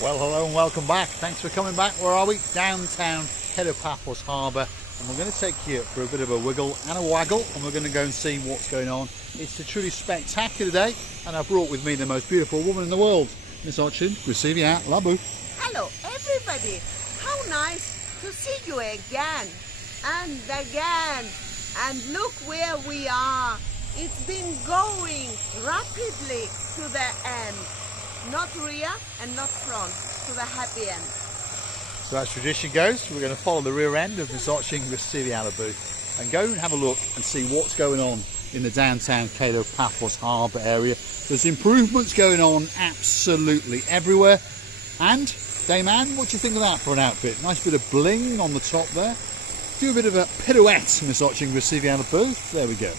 Well, hello and welcome back. Thanks for coming back. Where are we? Downtown, head of Paphos Harbour, and we're going to take you for a bit of a wiggle and a waggle, and we're going to go and see what's going on. It's a truly spectacular day, and I've brought with me the most beautiful woman in the world, Miss Ochin. Grisivia Labu. Hello, everybody. How nice to see you again and again. And look where we are. It's been going rapidly to the end. Not rear and not front, to the happy end. So as tradition goes, we're going to follow the rear end of Miss Ochin Grisivia Labu and go and have a look and see what's going on in the downtown Cato Paphos Harbour area. There's improvements going on absolutely everywhere. And Dame Anne, what do you think of that for an outfit? Nice bit of bling on the top there. Do a bit of a pirouette, Miss Ochin Grisivia Labu. There we go.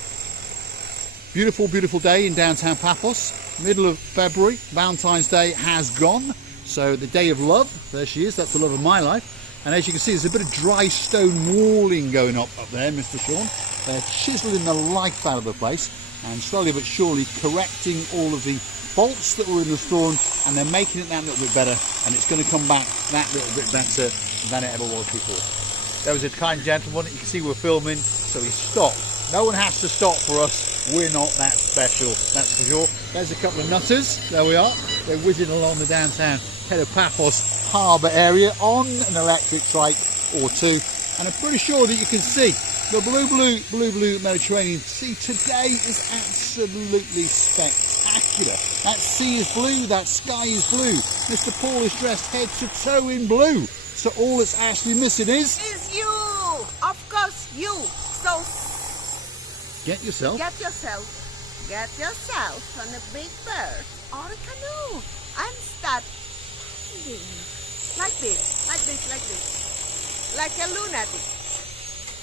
Beautiful, beautiful day in downtown Paphos. Middle of February, Valentine's Day has gone. So the day of love, there she is, that's the love of my life. And as you can see, there's a bit of dry stone walling going up there, Mr. Sean. They're chiseling the life out of the place and slowly but surely correcting all of the faults that were in the storm, and they're making it that little bit better, and it's going to come back that little bit better than it ever was before. There was a kind gentleman, you can see we're filming, so he stopped. No one has to stop for us. We're not that special, that's for sure. There's a couple of nutters. There we are. They're whizzing along the downtown head of Paphos Harbour area on an electric trike or two. And I'm pretty sure that you can see the blue Mediterranean Sea today is absolutely spectacular. That sea is blue, that sky is blue. Mr. Paul is dressed head to toe in blue. So all that's actually missing is you! Of course, you! So Get yourself on a big bird or a canoe and start like this, like a lunatic,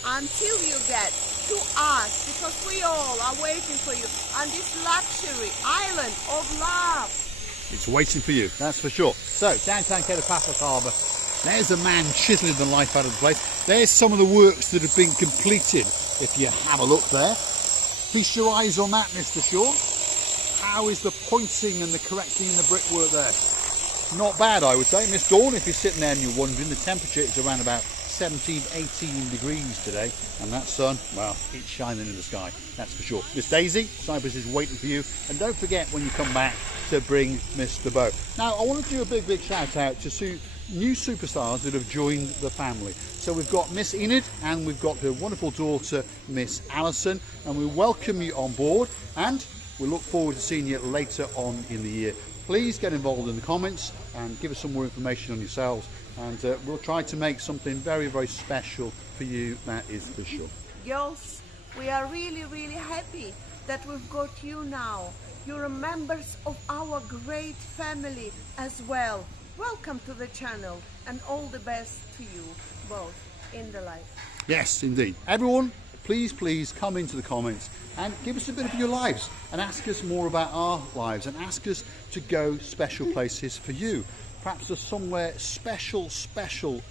until you get to us, because we all are waiting for you on this luxury island of love. It's waiting for you, that's for sure. So, downtown Cato Paphos Harbour. There's a man chiselling the life out of the place. There's some of the works that have been completed. If you have a look there, feast your eyes on that, Mr. Shaw. How is the pointing and the correcting in the brickwork there? Not bad, I would say. Miss Dawn, if you're sitting there and you're wondering, the temperature is around about 17, 18 degrees today, and that sun, well, it's shining in the sky, that's for sure. Miss Daisy, Cyprus is waiting for you, and don't forget when you come back to bring Mr. Bo. Now, I want to do a big shout out to new superstars that have joined the family. So we've got Miss Enid and we've got her wonderful daughter, Miss Alison, and we welcome you on board, and we look forward to seeing you later on in the year. Please get involved in the comments and give us some more information on yourselves, and we'll try to make something very special for you, that is for sure. Girls, we are really happy that we've got you now. You're members of our great family as well. Welcome to the channel, and all the best to you both in the life. Yes, indeed. Everyone, please come into the comments and give us a bit of your lives and ask us more about our lives and ask us to go special places for you. Perhaps there's somewhere special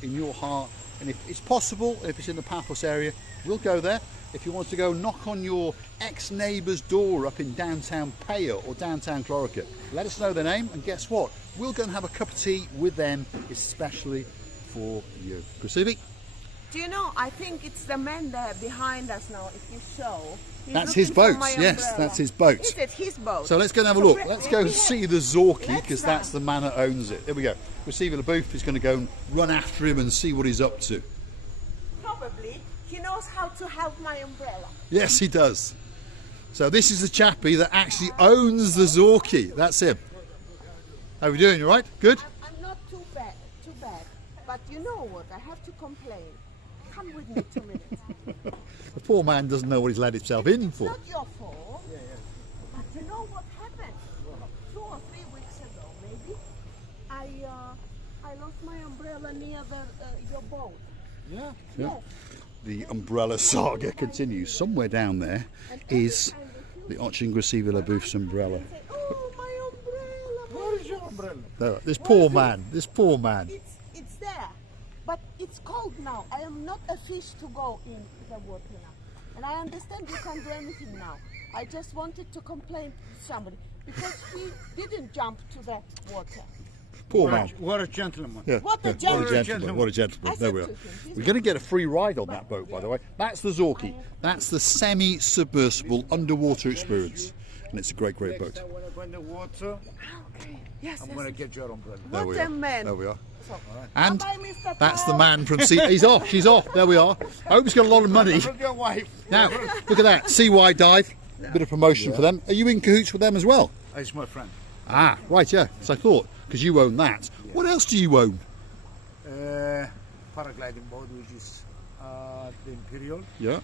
in your heart, and if it's possible, if it's in the Paphos area, we'll go there. If you want to go knock on your ex-neighbour's door up in downtown Paya or downtown Clorica, let us know their name, and guess what? We'll go and have a cup of tea with them, especially for you. Grisivia? Do you know, I think it's the man there behind us now, if you show. That's his boat, yes, that's his boat. Is it his boat? So let's go and have a look. Let's go and see the Zorky, because that's the man that owns it. Here we go. Grisivia Labu is going to go and run after him and see what he's up to. Probably. He knows how to help my umbrella. Yes, he does. So this is the chappie that actually owns the Zorky. That's him. How are we doing? You all right? Good? I'm not too bad. But you know what? I have to complain. Come with me 2 minutes. The poor man doesn't know what he's let himself in for. It's not your fault. But you know what happened? 2 or 3 weeks ago, maybe, I lost my umbrella near your boat. Yeah. Yes. The umbrella saga continues. Somewhere down there is the Ochin Grisivia Labu's umbrella. Oh, my umbrella! Where is your umbrella? This poor man. It's there, but it's cold now. I am not a fish to go in the water now. And I understand you can't do anything now. I just wanted to complain to somebody because he didn't jump to that water. Poor man. What a gentleman. Yeah, What a yeah, gentleman. What a gentleman. I There we are. said to him, We're going to get a free ride on that boat, by the way. That's the Zorki. That's the semi-submersible underwater experience. And it's a great, great boat. Next time when I go in the water, Okay. Yes, I'm yes. going to get your umbrella. There What we a are. man. There we are. So, And bye-bye, Mr. that's the Paul. man from He's off. She's off. There we are. I hope he's got a lot of money. With your wife. Now, look at that. CY Dive. Bit of promotion for them. Are you in cahoots with them as well? It's my friend. Ah, right, yeah. So I thought, because you own that. What else do you own? Paragliding boat, which is the Imperial. Yeah. Okay.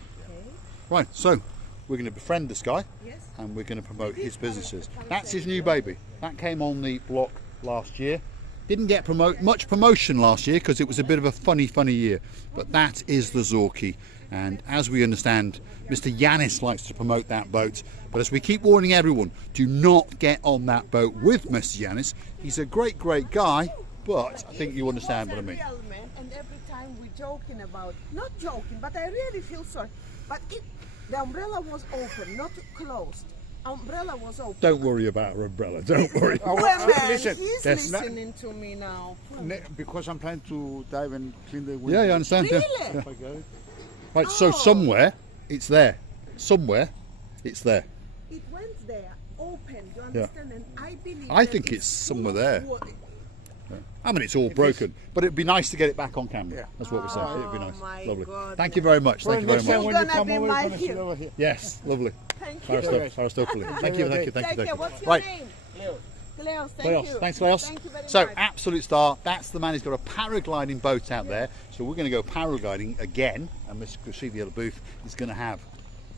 Right, so we're going to befriend this guy Yes. and we're going to promote his businesses. That's his new baby. That came on the block last year. Didn't get much promotion last year because it was a bit of a funny year. But that is the Zorki. And as we understand, Mr. Yanis likes to promote that boat. But as we keep warning everyone, do not get on that boat with Mr. Yanis. He's a great, great guy, but I think you understand what I mean. Real man, and every time we're joking about, not joking, but I really feel sorry. But the umbrella was open, not closed. Umbrella was open. Don't worry about her umbrella, don't worry. Poor man, listen, he's that's- listening to me now. Because I'm trying to dive and clean the window. Yeah, I understand. yeah. Really? If I get it. Right, so somewhere it's there. Somewhere it's there. It went there, open, you understand? And I believe I that think it's somewhere full of there. water. I mean, it's all broken, but it'd be nice to get it back on camera. Yeah. That's what we're saying. It'd be Oh, nice. my Lovely. God. Thank you very much. Thank you very Next time much. when you You're gonna come be over, my you're gonna sit hero. over here. Yes, lovely. Thank you. Aristopoli. Thank you, thank you, thank you, Take care. thank you. What's your Right, name? Cleos, thank Cleos. you. Thanks, Cleos. Thank you very So, much. absolute star. That's the man who's got a paragliding boat out there. So we're going to go paragliding again, and Miss Crescidia Booth is going to have,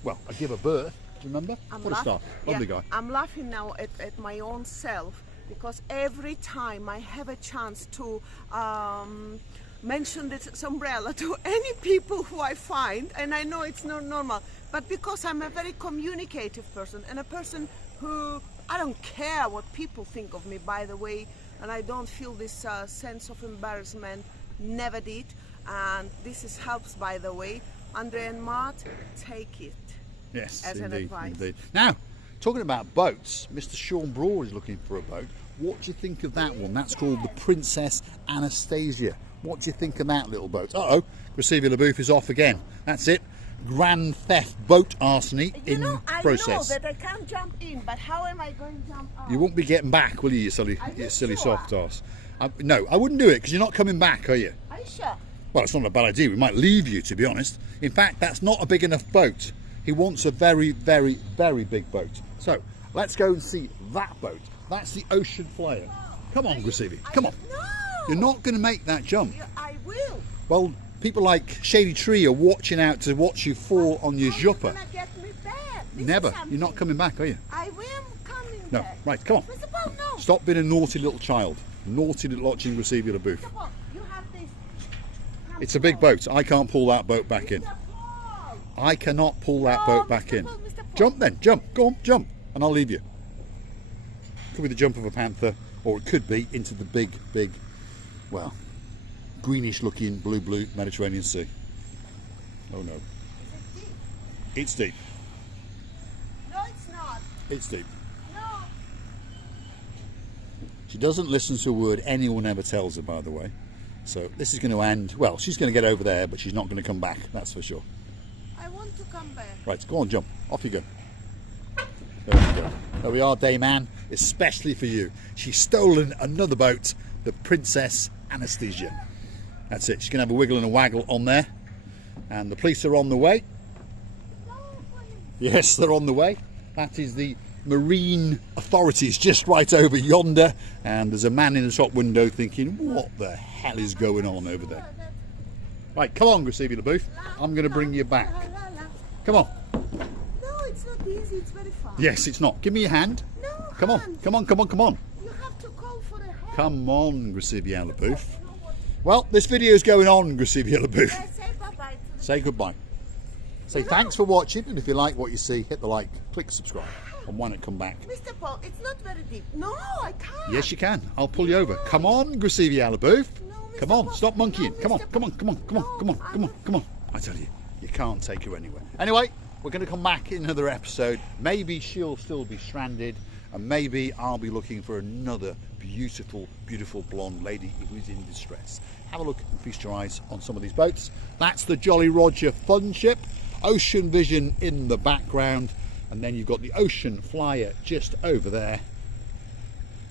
well, a give a birth. Do you remember? What a star. Lovely guy. I'm laughing now at my own self because every time I have a chance to mention this umbrella to any people who I find, and I know it's not normal, but because I'm a very communicative person and a person who I don't care what people think of me, by the way, and I don't feel this sense of embarrassment, never did, and this helps, by the way. Andre and Mart, take it. Yes, as an indeed, advice. indeed. Now, talking about boats, Mr. Sean Broad is looking for a boat. What do you think of that one? That's called the Princess Anastasia. What do you think of that little boat? Uh-oh, Crescidia LaBouffe is off again. That's it. Grand theft boat arsony You in know, I process. know that I can't jump in, but how am I going to jump out? You won't be getting back, will you, you silly you sure? soft arse? No, I wouldn't do it because you're not coming back, are you? Are you sure? Well, it's not a bad idea. We might leave you, to be honest. In fact, that's not a big enough boat. He wants a very, very, very big boat. So, let's go and see that boat. That's the Ocean Flyer. Come on, Crescidia. Come on. No! You're not going to make that jump. I will. Well, people like Shady Tree are watching out to watch you fall on your How you jupper. gonna get me back? This Never. is You're not something. coming back, are you? I am coming No. back. Right, come on. Mr. Paul, no. Stop being a naughty little child. Naughty little watching Crescidia LaBouffe. Mr. Paul, you have this. Come It's a big on. boat. I can't pull that boat back in. Mr. Paul. I cannot pull that No, boat back Mr. in. Paul, Mr. Paul. Jump then, jump. Go on, jump. And I'll leave you. Could be the jump of a panther, or it could be into the big, well, greenish looking blue Mediterranean Sea. Oh no. Is it deep? It's deep. No, it's not. It's deep. No. She doesn't listen to a word anyone ever tells her, by the way. So this is going to end, well, she's going to get over there, but she's not going to come back, that's for sure. I want to come back. Right, go on, jump. Off you go. There we go. There we are, Dame Anne, especially for you. She's stolen another boat, the Princess Anastasia. That's it. She's going to have a wiggle and a waggle on there. And the police are on the way. Yes, they're on the way. That is the marine authorities just right over yonder. And there's a man in the shop window thinking, what the hell is going on over there? Right, come on, Crescidia LaBouffe. I'm going to bring you back. Come on. No, it's not easy. It's very far. Yes, it's not. Give me your hand. No, Come on, hand. come on, come on, come on. You have to call for a hand. Come on, Crescidia LaBouffe. Well, this video is going on, Crescidia LaBouffe. Yeah, say bye-bye to the Say goodbye. Say thanks for watching, and if you like what you see, hit the like, click subscribe, and why not come back? Mr. Paul, it's not very deep. No, I can't. Yes, you can. I'll pull you over. Come on, Crescidia LaBouffe. No, Mr. Come on, Paul. stop monkeying. No, Come on, Mr. come on, come on, come on, come on, come on, come on. I tell you, you can't take her anywhere. Anyway, we're going to come back in another episode. Maybe she'll still be stranded. and maybe I'll be looking for another beautiful blonde lady who is in distress. Have a look and feast your eyes on some of these boats. That's the Jolly Roger fun ship, Ocean Vision in the background, and then you've got the Ocean Flyer just over there,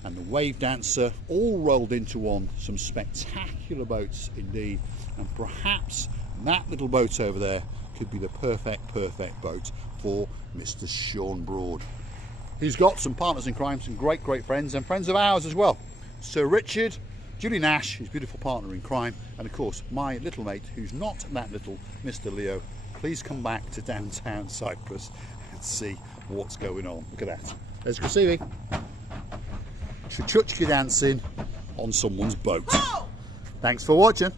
and the Wave Dancer, all rolled into one. Some spectacular boats indeed, and perhaps that little boat over there could be the perfect boat for Mr. Sean Broad. He's got some partners in crime, some great friends, and friends of ours as well. Sir Richard, Julie Nash, his beautiful partner in crime, and of course my little mate, who's not that little, Mr. Leo. Please come back to downtown Cyprus and see what's going on. Look at that. There's Krasivi. Chuchki dancing on someone's boat. Thanks for watching.